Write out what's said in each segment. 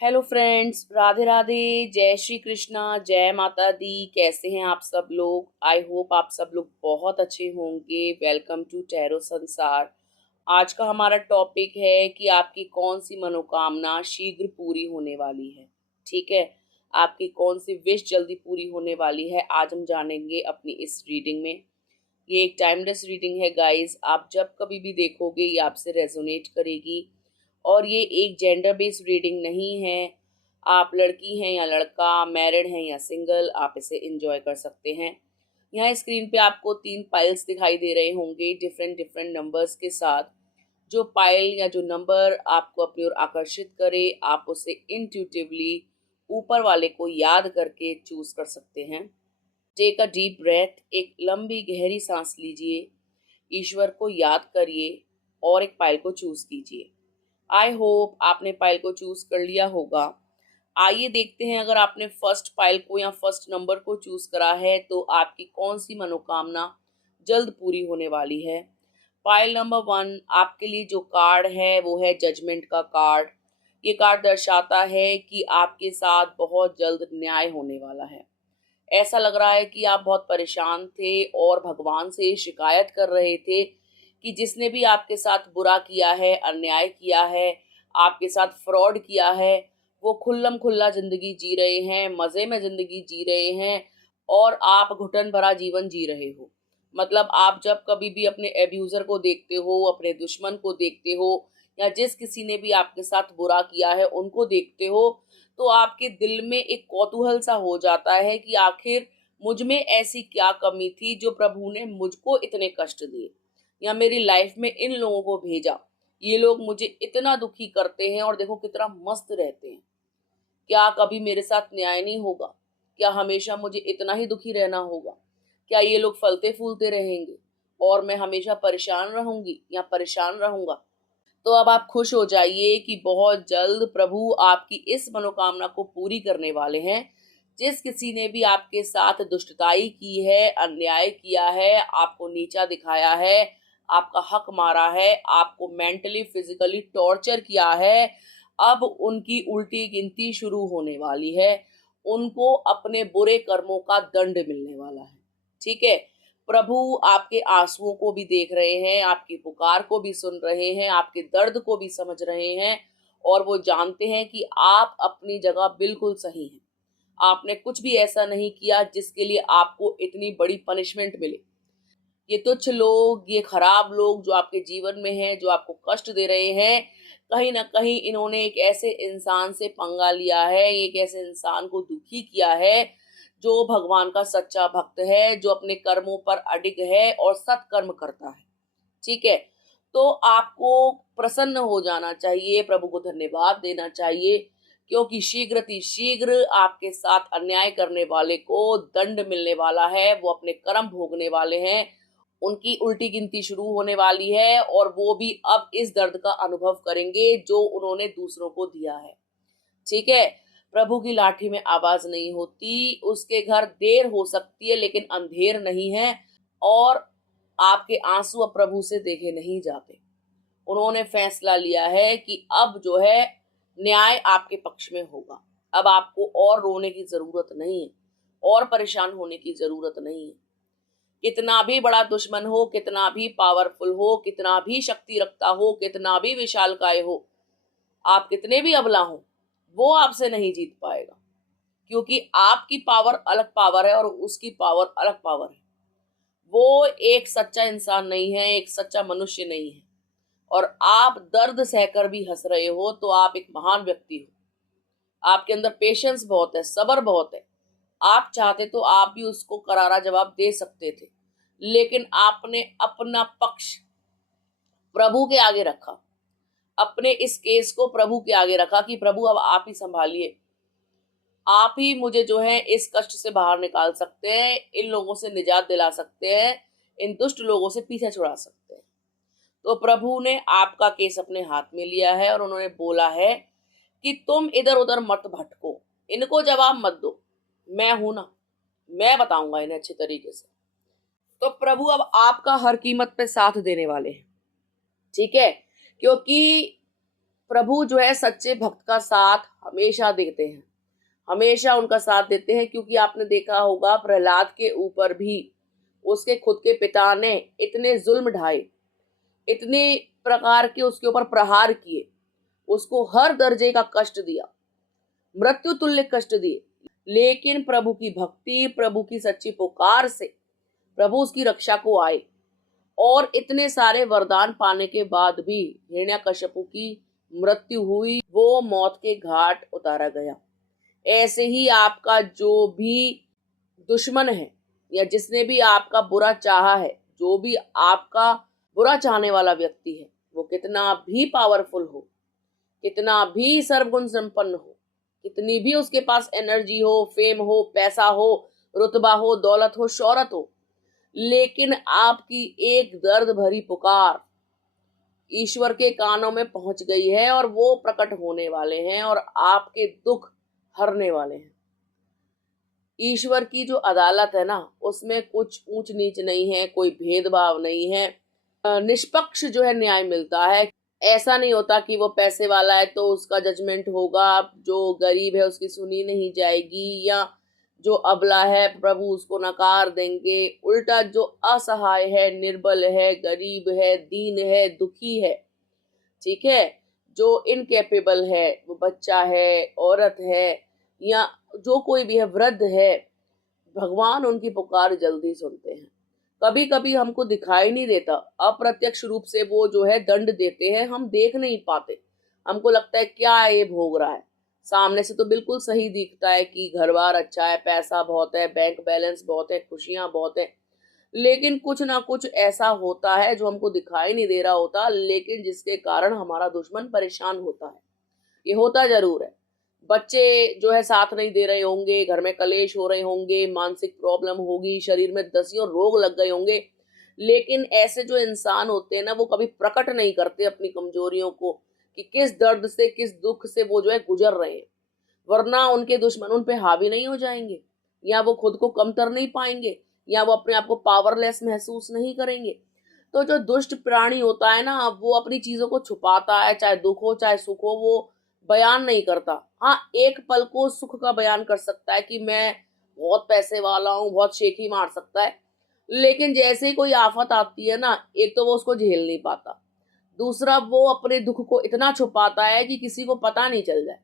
Hello friends, Radhe Radhe, जय श्री कृष्णा, जय माता दी। कैसे हैं आप सब लोग? आई होप आप सब लोग बहुत अच्छे होंगे। वेलकम टू टैरो संसार। आज का हमारा टॉपिक है कि आपकी कौन सी मनोकामना शीघ्र पूरी होने वाली है। ठीक है, आपकी कौन सी विश जल्दी पूरी होने वाली है, आज हम जानेंगे अपनी इस रीडिंग में। ये एक टाइमलेस रीडिंग है गाइस, आप जब कभी भी देखोगे ये आपसे रेजोनेट करेगी। और ये एक जेंडर बेस्ड रीडिंग नहीं है। आप लड़की हैं या लड़का, मैरिड हैं या सिंगल, आप इसे एंजॉय कर सकते हैं। यहाँ स्क्रीन पे आपको 3 पाइल्स दिखाई दे रहे होंगे डिफरेंट डिफरेंट नंबर्स के साथ। जो पाइल या जो नंबर आपको अपनी ओर आकर्षित करे, आप उसे इंट्यूटिवली ऊपर वाले को याद करके चूज कर सकते हैं। टेक अ डीप ब्रेथ, एक लंबी गहरी सांस लीजिए, ईश्वर को याद करिए और एक पाइल को चूज कीजिए। आई होप आपने पाइल को चूज कर लिया होगा। आइए देखते हैं, अगर आपने फर्स्ट पाइल को या फर्स्ट नंबर को चूज करा है तो आपकी कौन सी मनोकामना जल्द पूरी होने वाली है। पाइल नंबर 1, आपके लिए जो कार्ड है वो है जजमेंट का कार्ड। ये कार्ड दर्शाता है कि आपके साथ बहुत जल्द न्याय होने वाला है। ऐसा लग रहा है कि आप बहुत परेशान थे और भगवान से शिकायत कर रहे थे कि जिसने भी आपके साथ बुरा किया है, अन्याय किया है, आपके साथ फ्रॉड किया है, वो खुल्लम खुल्ला जिंदगी जी रहे हैं, मजे में जिंदगी जी रहे हैं और आप घुटन भरा जीवन जी रहे हो। मतलब आप जब कभी भी अपने एब्यूजर को देखते हो, अपने दुश्मन को देखते हो, या जिस किसी ने भी आपके साथ बुरा किया है उनको देखते हो, तो आपके दिल में एक कौतूहल सा हो जाता है कि आखिर मुझ में ऐसी क्या कमी थी जो प्रभु ने मुझको इतने कष्ट दिए, या मेरी लाइफ में इन लोगों को भेजा। ये लोग मुझे इतना दुखी करते हैं और देखो कितना मस्त रहते हैं। क्या कभी मेरे साथ न्याय नहीं होगा? क्या हमेशा मुझे इतना ही दुखी रहना होगा? क्या ये लोग फलते फूलते रहेंगे और मैं हमेशा परेशान रहूंगी या परेशान रहूंगा? तो अब आप खुश हो जाइए कि बहुत जल्द प्रभु आपकी इस मनोकामना को पूरी करने वाले हैं। जिस किसी ने भी आपके साथ दुष्टताई की है, अन्याय किया है, आपको नीचा दिखाया है, आपका हक मारा है, आपको मेंटली फिजिकली टॉर्चर किया है, अब उनकी उल्टी गिनती शुरू होने वाली है। उनको अपने बुरे कर्मों का दंड मिलने वाला है। ठीक है, प्रभु आपके आंसुओं को भी देख रहे हैं, आपकी पुकार को भी सुन रहे हैं, आपके दर्द को भी समझ रहे हैं और वो जानते हैं कि आप अपनी जगह बिल्कुल सही हैं। आपने कुछ भी ऐसा नहीं किया जिसके लिए आपको इतनी बड़ी पनिशमेंट मिले। ये तुच्छ लोग, ये खराब लोग जो आपके जीवन में हैं, जो आपको कष्ट दे रहे हैं, कहीं ना कहीं इन्होंने एक ऐसे इंसान से पंगा लिया है, एक ऐसे इंसान को दुखी किया है जो भगवान का सच्चा भक्त है, जो अपने कर्मों पर अडिग है और सत्कर्म करता है। ठीक है, तो आपको प्रसन्न हो जाना चाहिए, प्रभु को धन्यवाद देना चाहिए, क्योंकि शीघ्र आपके साथ अन्याय करने वाले को दंड मिलने वाला है। वो अपने कर्म भोगने वाले हैं, उनकी उल्टी गिनती शुरू होने वाली है और वो भी अब इस दर्द का अनुभव करेंगे जो उन्होंने दूसरों को दिया है। ठीक है, प्रभु की लाठी में आवाज नहीं होती, उसके घर देर हो सकती है लेकिन अंधेर नहीं है। और आपके आंसू अब प्रभु से देखे नहीं जाते। उन्होंने फैसला लिया है कि अब जो है न्याय आपके पक्ष में होगा। अब आपको और रोने की जरूरत नहीं है और परेशान होने की जरूरत नहीं है। कितना भी बड़ा दुश्मन हो, कितना भी पावरफुल हो, कितना भी शक्ति रखता हो, कितना भी विशालकाय हो, आप कितने भी अबला हो, वो आपसे नहीं जीत पाएगा। क्योंकि आपकी पावर अलग पावर है और उसकी पावर अलग पावर है। वो एक सच्चा इंसान नहीं है, एक सच्चा मनुष्य नहीं है। और आप दर्द सहकर भी हंस रहे हो तो आप एक महान व्यक्ति हो। आपके अंदर पेशेंस बहुत है, सब्र बहुत है। आप चाहते तो आप भी उसको करारा जवाब दे सकते थे, लेकिन आपने अपना पक्ष प्रभु के आगे रखा। अपने इस केस को प्रभु के आगे रखा कि प्रभु अब आप ही संभालिए, आप ही मुझे जो है इस कष्ट से बाहर निकाल सकते हैं, इन लोगों से निजात दिला सकते हैं, इन दुष्ट लोगों से पीछे छुड़ा सकते हैं। तो प्रभु ने आपका केस अपने हाथ में लिया है और उन्होंने बोला है कि तुम इधर उधर मत भटको, इनको जवाब मत दो, मैं हूं ना, मैं बताऊंगा इन्हें अच्छे तरीके से। तो प्रभु अब आपका हर कीमत पे साथ देने वाले हैं। ठीक है, क्योंकि प्रभु जो है सच्चे भक्त का साथ हमेशा देते हैं, हमेशा उनका साथ देते हैं। क्योंकि आपने देखा होगा प्रहलाद के ऊपर भी उसके खुद के पिता ने इतने जुल्म ढाए, इतने प्रकार के उसके ऊपर प्रहार किए, उसको हर दर्जे का कष्ट दिया, मृत्यु तुल्य कष्ट दिए, लेकिन प्रभु की भक्ति, प्रभु की सच्ची पुकार से प्रभु उसकी रक्षा को आए और इतने सारे वरदान पाने के बाद भी हिरण्यकश्यपु की मृत्यु हुई, वो मौत के घाट उतारा गया। ऐसे ही आपका जो भी दुश्मन है या जिसने भी आपका बुरा चाहा है, जो भी आपका बुरा चाहने वाला व्यक्ति है, वो कितना भी पावरफुल हो, कितना भी सर्वगुण संपन्न हो, कितनी भी उसके पास एनर्जी हो, फेम हो, पैसा हो, रुतबा हो, दौलत हो, शोहरत हो, लेकिन आपकी एक दर्द भरी पुकार ईश्वर के कानों में पहुंच गई है और वो प्रकट होने वाले हैं और आपके दुख हरने वाले हैं। ईश्वर की जो अदालत है ना, उसमें कुछ ऊंच नीच नहीं है, कोई भेदभाव नहीं है, निष्पक्ष जो है न्याय मिलता है। ऐसा नहीं होता कि वो पैसे वाला है तो उसका जजमेंट होगा, जो गरीब है उसकी सुनी नहीं जाएगी, या जो अबला है प्रभु उसको नकार देंगे। उल्टा जो असहाय है, निर्बल है, गरीब है, दीन है, दुखी है, ठीक है, जो इनकेपेबल है, वो बच्चा है, औरत है, या जो कोई भी है, वृद्ध है, भगवान उनकी पुकार जल्दी सुनते हैं। कभी कभी हमको दिखाई नहीं देता, अप्रत्यक्ष रूप से वो जो है दंड देते हैं, हम देख नहीं पाते, हमको लगता है क्या ये भोग रहा है। सामने से तो बिल्कुल सही दिखता है कि घर बार अच्छा है, पैसा बहुत है, बैंक बैलेंस बहुत है, खुशियां बहुत है, लेकिन कुछ ना कुछ ऐसा होता है जो हमको दिखाई नहीं दे रहा होता, लेकिन जिसके कारण हमारा दुश्मन परेशान होता है। ये होता जरूर है। बच्चे जो है साथ नहीं दे रहे होंगे, घर में कलेश हो रहे होंगे, मानसिक प्रॉब्लम होगी, शरीर में दसियों रोग लग गए होंगे, लेकिन ऐसे जो इंसान होते हैं ना, वो कभी प्रकट नहीं करते अपनी कमजोरियों को कि किस दर्द से, किस दुख से वो जो है गुजर रहे हैं, वरना उनके दुश्मन उन पे हावी नहीं हो जाएंगे, या वो खुद को कमतर नहीं पाएंगे, या वो अपने आप को पावरलेस महसूस नहीं करेंगे। तो जो दुष्ट प्राणी होता है ना, वो अपनी चीजों को छुपाता है, चाहे दुख हो चाहे सुख हो, वो बयान नहीं करता। हाँ, एक पल को सुख का बयान कर सकता है कि मैं बहुत पैसे वाला हूँ, बहुत शेखी मार सकता है, लेकिन जैसे ही कोई आफत आती है ना, एक तो वो उसको झेल नहीं पाता, दूसरा वो अपने दुख को इतना छुपाता है कि किसी को पता नहीं चल जाए।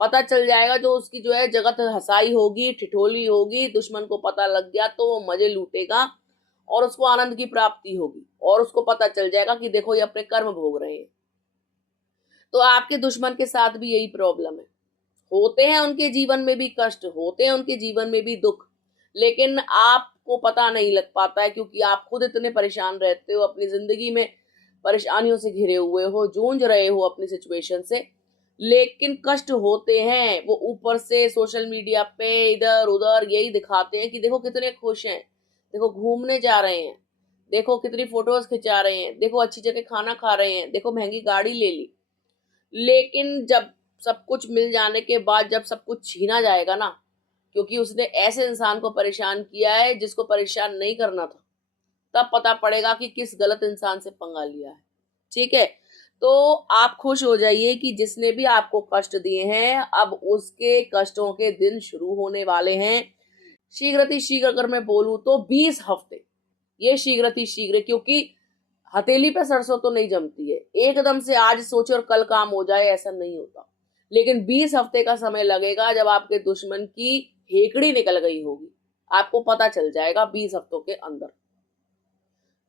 पता चल जाएगा जो उसकी जो है जगत हंसाई होगी, ठिठोली होगी, दुश्मन को पता लग गया तो वो मजे लूटेगा और उसको आनंद की प्राप्ति होगी, और उसको पता चल जाएगा कि देखो ये अपने कर्म भोग रहे हैं। तो आपके दुश्मन के साथ भी यही प्रॉब्लम है, होते हैं उनके जीवन में भी कष्ट, होते हैं उनके जीवन में भी दुख, लेकिन आपको पता नहीं लग पाता है क्योंकि आप खुद इतने परेशान रहते हो, अपनी जिंदगी में परेशानियों से घिरे हुए हो, जूझ रहे हो अपनी सिचुएशन से, लेकिन कष्ट होते हैं। वो ऊपर से सोशल मीडिया पे इधर उधर यही दिखाते हैं कि देखो कितने खुश हैं, देखो घूमने जा रहे हैं, देखो कितनी फोटोज खिंचा रहे हैं, देखो अच्छी जगह खाना खा रहे हैं, देखो महंगी गाड़ी ले ली। लेकिन जब सब कुछ मिल जाने के बाद जब सब कुछ छीना जाएगा ना, क्योंकि उसने ऐसे इंसान को परेशान किया है जिसको परेशान नहीं करना था, तब पता पड़ेगा कि किस गलत इंसान से पंगा लिया है। ठीक है, तो आप खुश हो जाइए कि जिसने भी आपको कष्ट दिए हैं, अब उसके कष्टों के दिन शुरू होने वाले हैं। शीघ्र अगर मैं बोलूं तो 20 हफ्ते, ये शीघ्र, क्योंकि हथेली पे सरसों तो नहीं जमती है, एकदम से आज सोचे और कल काम हो जाए, ऐसा नहीं होता। लेकिन 20 हफ्ते का समय लगेगा, जब आपके दुश्मन की हेकड़ी निकल गई होगी, आपको पता चल जाएगा 20 हफ्तों के अंदर।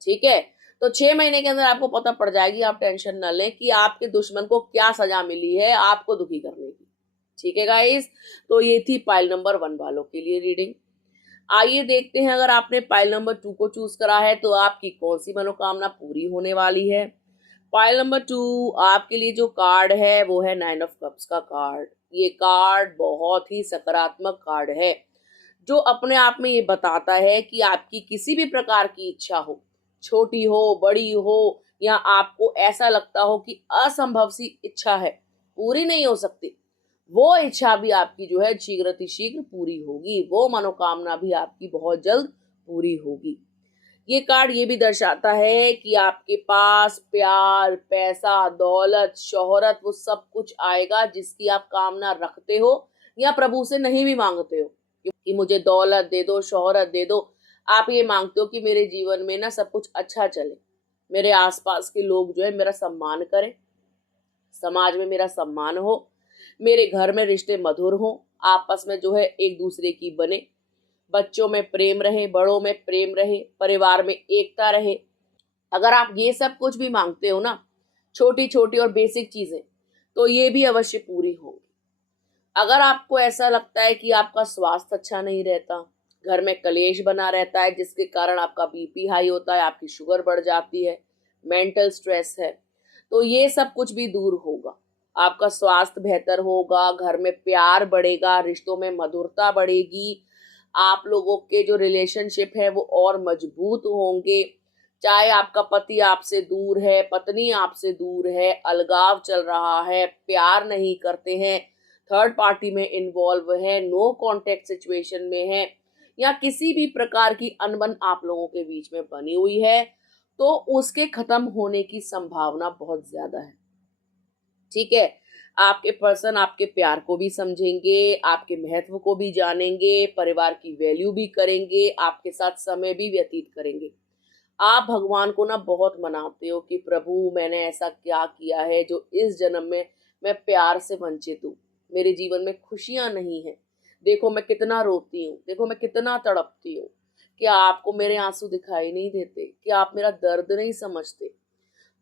ठीक है, तो 6 महीने के अंदर आपको पता पड़ जाएगी, आप टेंशन न लें कि आपके दुश्मन को क्या सजा मिली है आपको दुखी करने की। ठीक है गाइस, तो ये थी पाइल नंबर 1 वालों के लिए रीडिंग। आइए देखते हैं, अगर आपने पाइल नंबर 2 को चूज करा है तो आपकी कौन सी मनोकामना पूरी होने वाली है। पाइल नंबर 2 आपके लिए जो कार्ड है वो है 9 ऑफ कप्स का कार्ड। ये कार्ड बहुत ही सकारात्मक कार्ड है, जो अपने आप में ये बताता है कि आपकी किसी भी प्रकार की इच्छा हो, छोटी हो बड़ी हो, या आपको ऐसा लगता हो कि असंभव सी इच्छा है, पूरी नहीं हो सकती, वो इच्छा भी आपकी जो है शीघ्र पूरी होगी, वो मनोकामना भी आपकी बहुत जल्द पूरी होगी। ये कार्ड ये भी दर्शाता है कि आपके पास प्यार, पैसा, दौलत, शोहरत वो सब कुछ आएगा जिसकी आप कामना रखते हो या प्रभु से नहीं भी मांगते हो, क्योंकि मुझे दौलत दे दो, शोहरत दे दो। आप ये मांगते हो कि मेरे जीवन में ना सब कुछ अच्छा चले, मेरे आसपास के लोग जो है मेरा सम्मान करें, समाज में मेरा सम्मान हो, मेरे घर में रिश्ते मधुर हो, आपस में जो है एक दूसरे की बने, बच्चों में प्रेम रहे, बड़ों में प्रेम रहे, परिवार में एकता रहे। अगर आप ये सब कुछ भी मांगते हो ना, छोटी छोटी और बेसिक चीजें, तो ये भी अवश्य पूरी होंगी। अगर आपको ऐसा लगता है कि आपका स्वास्थ्य अच्छा नहीं रहता, घर में कलेश बना रहता है जिसके कारण आपका बीपी हाई होता है, आपकी शुगर बढ़ जाती है, मेंटल स्ट्रेस है, तो ये सब कुछ भी दूर होगा। आपका स्वास्थ्य बेहतर होगा, घर में प्यार बढ़ेगा, रिश्तों में मधुरता बढ़ेगी, आप लोगों के जो रिलेशनशिप है वो और मजबूत होंगे। चाहे आपका पति आपसे दूर है, पत्नी आपसे दूर है, अलगाव चल रहा है, प्यार नहीं करते हैं, थर्ड पार्टी में इन्वॉल्व है, नो कांटेक्ट सिचुएशन में है, या किसी भी प्रकार की अनबन आप लोगों के बीच में बनी हुई है, तो उसके खत्म होने की संभावना बहुत ज्यादा है। ठीक है, आपके पर्सन आपके प्यार को भी समझेंगे, आपके महत्व को भी जानेंगे, परिवार की वैल्यू भी करेंगे, आपके साथ समय भी व्यतीत करेंगे। आप भगवान को ना बहुत मनाते हो कि प्रभु मैंने ऐसा क्या किया है जो इस जन्म में मैं प्यार से वंचित हूँ, मेरे जीवन में खुशियां नहीं है, देखो मैं कितना रोती हूँ, देखो मैं कितना तड़पती हूँ, क्या आपको मेरे आंसू दिखाई नहीं देते, क्या आप मेरा दर्द नहीं समझते?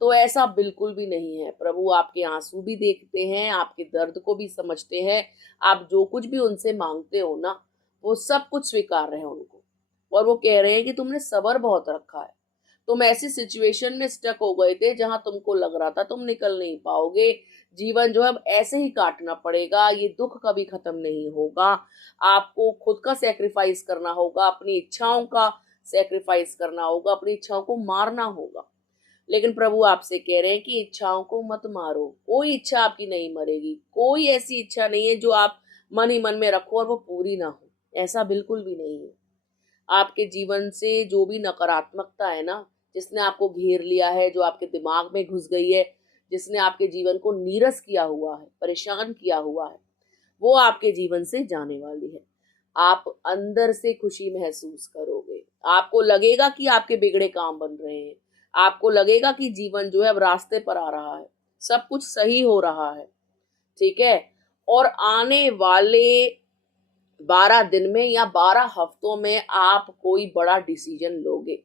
तो ऐसा बिल्कुल भी नहीं है। प्रभु आपके आंसू भी देखते हैं, आपके दर्द को भी समझते हैं। आप जो कुछ भी उनसे मांगते हो ना, वो सब कुछ स्वीकार रहे हैं उनको, और वो कह रहे हैं कि तुमने सब्र बहुत रखा है, तुम ऐसी सिचुएशन में स्टक हो गए थे जहां तुमको लग रहा था तुम निकल नहीं पाओगे, जीवन जो है अब ऐसे ही काटना पड़ेगा, ये दुख कभी खत्म नहीं होगा, आपको खुद का सेक्रीफाइस करना होगा, अपनी इच्छाओं का सेक्रीफाइस करना होगा, अपनी इच्छाओं को मारना होगा। लेकिन प्रभु आपसे कह रहे हैं कि इच्छाओं को मत मारो, कोई इच्छा आपकी नहीं मरेगी, कोई ऐसी इच्छा नहीं है जो आप मन ही मन में रखो और वो पूरी ना हो, ऐसा बिल्कुल भी नहीं है। आपके जीवन से जो भी नकारात्मकता है ना, जिसने आपको घेर लिया है, जो आपके दिमाग में घुस गई है, जिसने आपके जीवन को नीरस किया हुआ है, परेशान किया हुआ है, वो आपके जीवन से जाने वाली है। आप अंदर से खुशी महसूस करोगे, आपको लगेगा कि आपके बिगड़े काम बन रहे हैं, आपको लगेगा कि जीवन जो है अब रास्ते पर आ रहा है, सब कुछ सही हो रहा है। ठीक है, और आने वाले 12 दिन में या 12 हफ्तों में आप कोई बड़ा डिसीजन लोगे,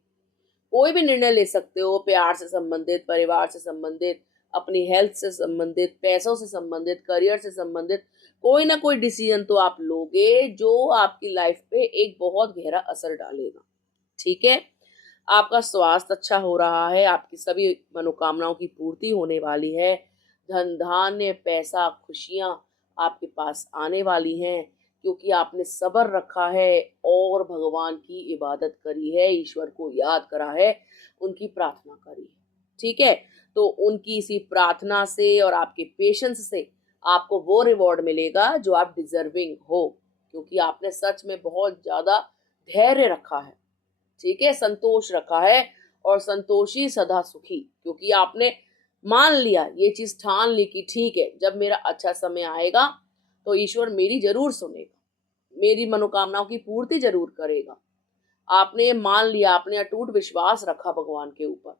कोई भी निर्णय ले सकते हो, प्यार से संबंधित, परिवार से संबंधित, अपनी हेल्थ से संबंधित, पैसों से संबंधित, करियर से संबंधित, कोई ना कोई डिसीजन तो आप लोगे जो आपकी लाइफ पे एक बहुत गहरा असर डालेगा। ठीक है, आपका स्वास्थ्य अच्छा हो रहा है, आपकी सभी मनोकामनाओं की पूर्ति होने वाली है, धन धान्य पैसा खुशियां आपके पास आने वाली हैं, क्योंकि आपने सब्र रखा है और भगवान की इबादत करी है, ईश्वर को याद करा है, उनकी प्रार्थना करी है। ठीक है, तो उनकी इसी प्रार्थना से और आपके पेशेंस से आपको वो रिवॉर्ड मिलेगा जो आप डिजर्विंग हो, क्योंकि आपने सच में बहुत ज्यादा धैर्य रखा है। ठीक है, संतोष रखा है, और संतोषी सदा सुखी, क्योंकि आपने मान लिया, ये चीज ठान ली कि ठीक है, जब मेरा अच्छा समय आएगा तो ईश्वर मेरी जरूर सुनेगा, मेरी मनोकामनाओं की पूर्ति जरूर करेगा। आपने ये मान लिया, आपने अटूट विश्वास रखा भगवान के ऊपर,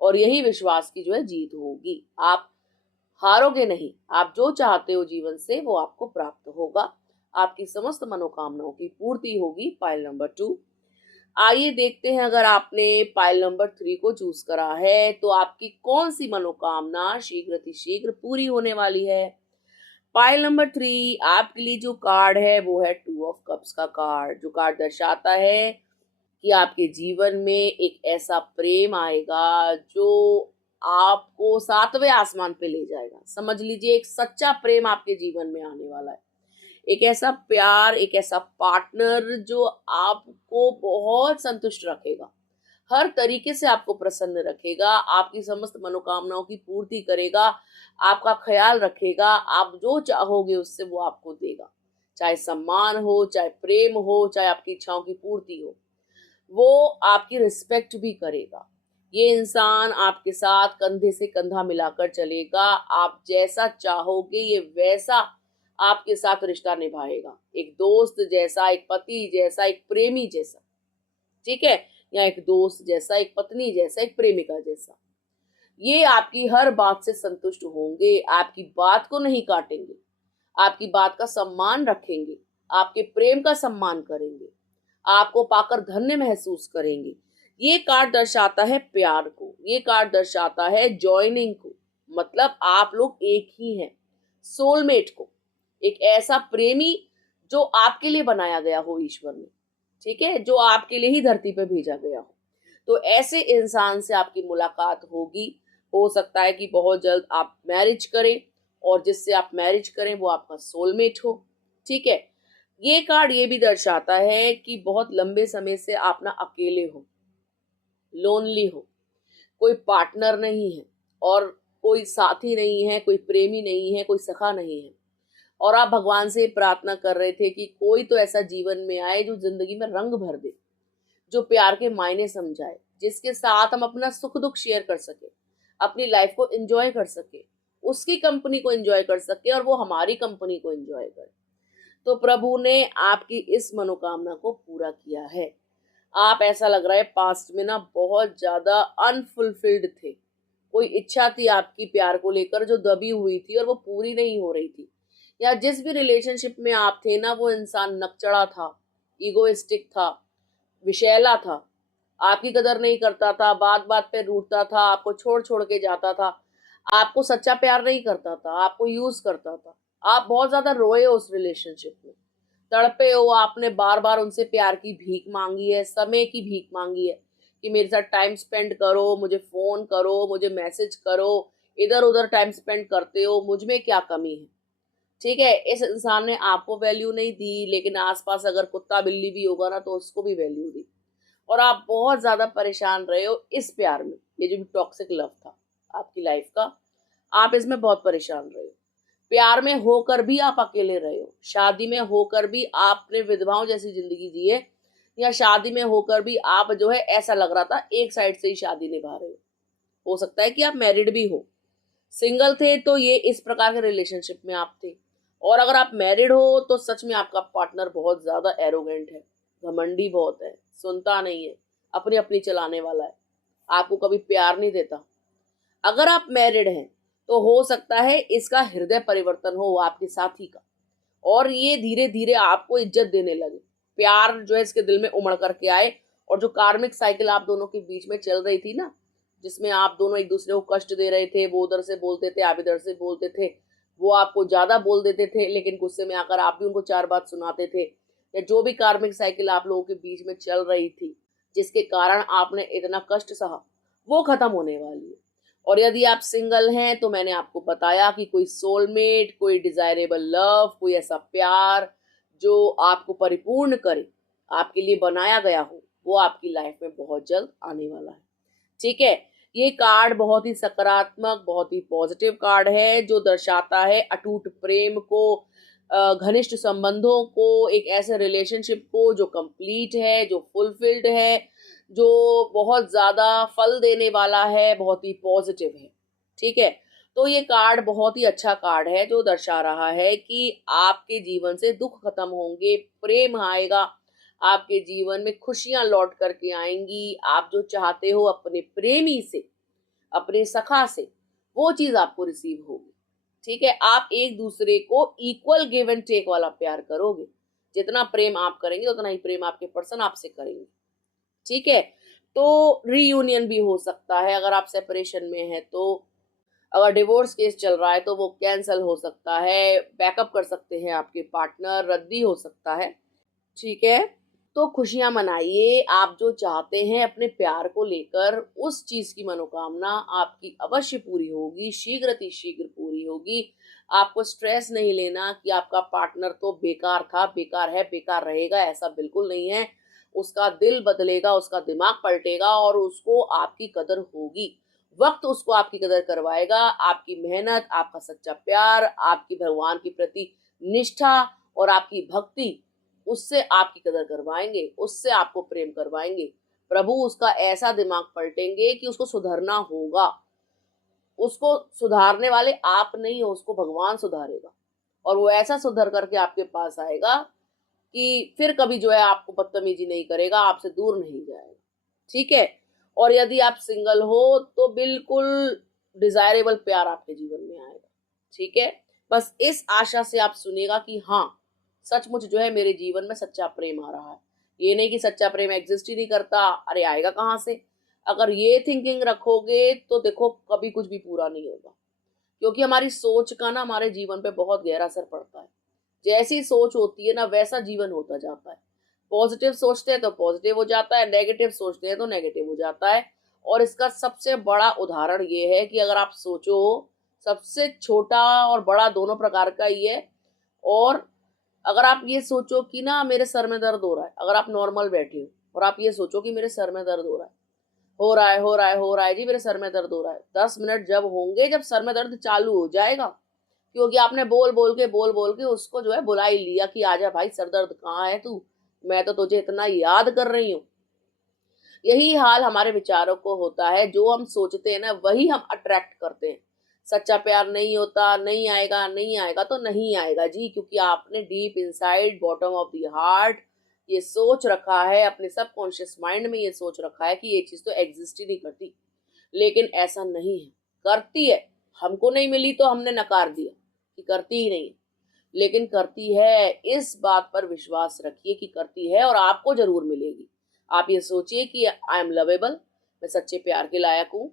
और यही विश्वास की जो है जीत होगी। आप हारोगे नहीं, आप जो चाहते हो जीवन से वो आपको प्राप्त होगा, आपकी समस्त मनोकामनाओं की पूर्ति होगी। पाइल नंबर 2, आइए देखते हैं, अगर आपने पाइल नंबर 3 को चूज करा है तो आपकी कौन सी मनोकामना शीघ्र पूरी होने वाली है। पाइल नंबर 3 आपके लिए जो कार्ड है वो है 2 ऑफ कप्स का कार्ड, जो कार्ड दर्शाता है कि आपके जीवन में एक ऐसा प्रेम आएगा जो आपको 7वें आसमान पे ले जाएगा। समझ लीजिए, एक सच्चा प्रेम आपके जीवन में आने वाला है, एक ऐसा प्यार, एक ऐसा पार्टनर जो आपको बहुत संतुष्ट रखेगा, हर तरीके से आपको प्रसन्न रखेगा, आपकी समस्त मनोकामनाओं की पूर्ति करेगा, आपका ख्याल रखेगा, आप जो चाहोगे उससे वो आपको देगा, चाहे सम्मान हो, चाहे प्रेम हो, चाहे आपकी इच्छाओं की पूर्ति हो। वो आपकी रिस्पेक्ट भी करेगा। ये इंसान आपके साथ कंधे से कंधा मिलाकर चलेगा। आप जैसा चाहोगे ये वैसा आपके साथ रिश्ता निभाएगा। एक दोस्त जैसा, एक पति जैसा, एक प्रेमी जैसा, ठीक है? या एक दोस्त जैसा, एक पत्नी जैसा, एक प्रेमिका जैसा। ये आपकी हर बात से संतुष्ट होंगे, आपकी बात को नहीं काटेंगे, आपकी बात का सम्मान रखेंगे, आपके प्रेम का सम्मान करेंगे, आपको पाकर धन्य महसूस करेंगे। ये कार्ड दर्शाता है प्यार को, ये कार्ड दर्शाता है जॉइनिंग को, मतलब आप लोग एक ही हैं, सोलमेट को, एक ऐसा प्रेमी जो आपके लिए बनाया गया हो ईश्वर ने, ठीक है, जो आपके लिए ही धरती पे भेजा गया हो। तो ऐसे इंसान से आपकी मुलाकात होगी। हो सकता है कि बहुत जल्द आप मैरिज करें, और जिससे आप मैरिज करें वो आपका सोलमेट हो, ठीक है। ये कार्ड ये भी दर्शाता है कि बहुत लंबे समय से आप ना अकेले हो, लोनली हो, कोई पार्टनर नहीं है, और कोई साथी नहीं है, कोई प्रेमी नहीं है, कोई सखा नहीं है, और आप भगवान से प्रार्थना कर रहे थे कि कोई तो ऐसा जीवन में आए जो जिंदगी में रंग भर दे, जो प्यार के मायने समझाए, जिसके साथ हम अपना सुख दुख शेयर कर सके, अपनी लाइफ को एंजॉय कर सके, उसकी कंपनी को एंजॉय कर सके और वो हमारी कंपनी को एंजॉय करे। तो प्रभु ने आपकी इस मनोकामना को पूरा किया है। आप, ऐसा लग रहा है, पास्ट में ना बहुत ज्यादा अनफुलफिल्ड थे। कोई इच्छा थी आपकी प्यार को लेकर जो दबी हुई थी और वो पूरी नहीं हो रही थी, या जिस भी रिलेशनशिप में आप थे ना वो इंसान नकचड़ा था, ईगोइस्टिक था, विषैला था, आपकी कदर नहीं करता था, बात बात पे रूठता था, आपको छोड़ छोड़ के जाता था, आपको सच्चा प्यार नहीं करता था, आपको यूज करता था। आप बहुत ज्यादा रोए हो उस रिलेशनशिप में, तड़पे हो, आपने बार बार उनसे प्यार की भीख मांगी है, समय की भीख मांगी है कि मेरे साथ टाइम स्पेंड करो, मुझे फोन करो, मुझे मैसेज करो, इधर उधर टाइम स्पेंड करते हो, मुझ में क्या कमी है, ठीक है। इस इंसान ने आपको वैल्यू नहीं दी, लेकिन आसपास अगर कुत्ता बिल्ली भी होगा ना तो उसको भी वैल्यू दी, और आप बहुत ज्यादा परेशान रहे हो इस प्यार में। ये जो टॉक्सिक लव था आपकी लाइफ का, आप इसमें बहुत परेशान रहे हो। प्यार में होकर भी आप अकेले रहे हो, शादी में होकर भी आपने विधवाओं जैसी जिंदगी जी है, या शादी में होकर भी आप जो है ऐसा लग रहा था एक साइड से ही शादी निभा रहे हो सकता है कि आप मैरिड भी हो, सिंगल थे तो ये इस प्रकार के रिलेशनशिप में आप थे, और अगर आप मैरिड हो तो सच में आपका पार्टनर बहुत ज्यादा एरोगेंट है, घमंडी बहुत है, सुनता नहीं है, अपनी अपनी चलाने वाला है, आपको कभी प्यार नहीं देता। अगर आप मैरिड हैं तो हो सकता है इसका हृदय परिवर्तन हो आपके साथी का, और ये धीरे धीरे आपको इज्जत देने लगे, प्यार जो है इसके दिल में उमड़ करके आए, और जो कार्मिक साइकिल आप दोनों के बीच में चल रही थी ना, जिसमें आप दोनों एक दूसरे को कष्ट दे रहे थे, वो उधर से बोलते थे, आप इधर से बोलते थे, वो आपको ज्यादा बोल देते थे, लेकिन गुस्से में आकर आप भी उनको चार बात सुनाते थे, या जो भी कार्मिक साइकिल आप लोगों के बीच में चल रही थी जिसके कारण आपने इतना कष्ट सहा, वो खत्म होने वाली है। और यदि आप सिंगल हैं तो मैंने आपको बताया कि कोई सोलमेट, कोई डिजायरेबल लव, कोई ऐसा प्यार जो आपको परिपूर्ण करे, आपके लिए बनाया गया हो, वो आपकी लाइफ में बहुत जल्द आने वाला है, ठीक है। ये कार्ड बहुत ही सकारात्मक, बहुत ही पॉजिटिव कार्ड है, जो दर्शाता है अटूट प्रेम को, घनिष्ठ संबंधों को, एक ऐसे रिलेशनशिप को जो कंप्लीट है, जो फुलफिल्ड है, जो बहुत ज्यादा फल देने वाला है, बहुत ही पॉजिटिव है, ठीक है। तो ये कार्ड बहुत ही अच्छा कार्ड है जो दर्शा रहा है कि आपके जीवन से दुख खत्म होंगे, प्रेम आएगा, आपके जीवन में खुशियां लौट करके आएंगी, आप जो चाहते हो अपने प्रेमी से, अपने सखा से, वो चीज आपको रिसीव होगी, ठीक है। आप एक दूसरे को इक्वल गिव एंड टेक वाला प्यार करोगे, जितना प्रेम आप करेंगे उतना ही प्रेम आपके पर्सन आपसे करेंगे, ठीक है। तो रीयूनियन भी हो सकता है अगर आप सेपरेशन में है तो, अगर डिवोर्स केस चल रहा है तो वो कैंसिल हो सकता है, बैकअप कर सकते हैं आपके पार्टनर, रद्दी हो सकता है, ठीक है। तो खुशियां मनाइए, आप जो चाहते हैं अपने प्यार को लेकर, उस चीज की मनोकामना आपकी अवश्य पूरी होगी, शीघ्र पूरी होगी। आपको स्ट्रेस नहीं लेना कि आपका पार्टनर तो बेकार था, बेकार है, बेकार रहेगा, ऐसा बिल्कुल नहीं है। उसका दिल बदलेगा, उसका दिमाग पलटेगा, और उसको आपकी कदर होगी, वक्त उसको आपकी कदर करवाएगा। आपकी मेहनत, आपका सच्चा प्यार, आपकी भगवान के प्रति निष्ठा और आपकी भक्ति उससे आपकी कदर करवाएंगे, उससे आपको प्रेम करवाएंगे। प्रभु उसका ऐसा दिमाग पलटेंगे कि उसको सुधरना होगा। उसको सुधारने वाले आप नहीं हो, उसको भगवान सुधारेगा। और वो ऐसा सुधर करके आपके पास आएगा कि फिर कभी जो है आपको बदतमीजी नहीं करेगा, आपसे दूर नहीं जाएगा। ठीक है। और यदि आप सिंगल हो तो बिल्कुल डिजायरेबल प्यार आपके जीवन में आएगा। ठीक है। बस इस आशा से आप सुनिएगा कि हाँ, सचमुच जो है मेरे जीवन में सच्चा प्रेम आ रहा है। ये नहीं कि सच्चा प्रेम एग्जिस्ट ही नहीं करता, अरे आएगा कहाँ से। अगर ये थिंकिंग रखोगे तो देखो कभी कुछ भी पूरा नहीं होगा, क्योंकि हमारी सोच का ना हमारे जीवन पे बहुत गहरा असर पड़ता है। जैसी सोच होती है ना वैसा जीवन होता जाता है। पॉजिटिव सोचते हैं तो पॉजिटिव हो जाता है, नेगेटिव सोचते हैं तो नेगेटिव हो जाता है। और इसका सबसे बड़ा उदाहरण ये है कि अगर आप सोचो, सबसे छोटा और बड़ा दोनों प्रकार का ही है। और अगर आप ये सोचो कि ना मेरे सर में दर्द हो रहा है, अगर आप नॉर्मल बैठे हो और आप ये सोचो कि मेरे सर में दर्द हो रहा है, हो रहा है, हो रहा है, हो रहा है जी, मेरे सर में दर्द हो रहा है, 10 मिनट जब होंगे जब सर में दर्द चालू हो जाएगा, क्योंकि आपने बोल बोल के उसको जो है बुला ही लिया कि आजा भाई, सर दर्द कहाँ है तू, मैं तो तुझे इतना याद कर रही हूँ। यही हाल हमारे विचारों को होता है। जो हम सोचते हैं ना वही हम अट्रैक्ट करते हैं। सच्चा प्यार नहीं होता, नहीं आएगा, नहीं आएगा तो नहीं आएगा जी, क्योंकि आपने deep inside bottom of the heart ये सोच रखा है, अपने सबकॉन्शियस माइंड में ये सोच रखा है कि ये चीज तो एग्जिस्ट ही नहीं करती। लेकिन ऐसा नहीं है, करती है। हमको नहीं मिली तो हमने नकार दिया कि करती ही नहीं है, लेकिन करती है। इस बात पर विश्वास रखिए कि करती है और आपको जरूर मिलेगी। आप ये सोचिए कि आई एम लवेबल, मैं सच्चे प्यार के लायक हूँ,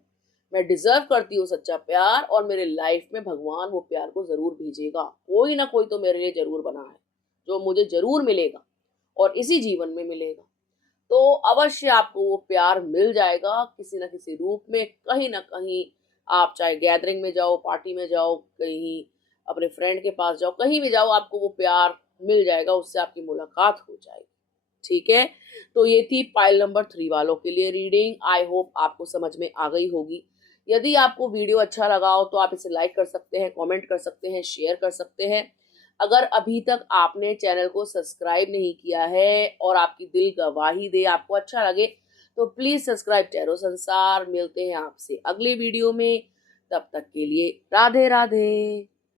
मैं डिजर्व करती हूँ सच्चा प्यार, और मेरे लाइफ में भगवान वो प्यार को जरूर भेजेगा। कोई ना कोई तो मेरे लिए जरूर बना है जो मुझे जरूर मिलेगा, और इसी जीवन में मिलेगा। तो अवश्य आपको वो प्यार मिल जाएगा किसी न किसी रूप में, कहीं ना कहीं। आप चाहे गैदरिंग में जाओ, पार्टी में जाओ, कहीं अपने फ्रेंड के पास जाओ, कहीं भी जाओ, आपको वो प्यार मिल जाएगा, उससे आपकी मुलाकात हो जाएगी। ठीक है। तो ये थी पाइल नंबर 3 वालों के लिए रीडिंग। आई होप आपको समझ में आ गई होगी। यदि आपको वीडियो अच्छा लगा हो तो आप इसे लाइक कर सकते हैं, कमेंट कर सकते हैं, शेयर कर सकते हैं। अगर अभी तक आपने चैनल को सब्सक्राइब नहीं किया है और आपकी दिल गवाही दे, आपको अच्छा लगे, तो प्लीज सब्सक्राइब टैरो संसार। मिलते हैं आपसे अगली वीडियो में, तब तक के लिए राधे राधे।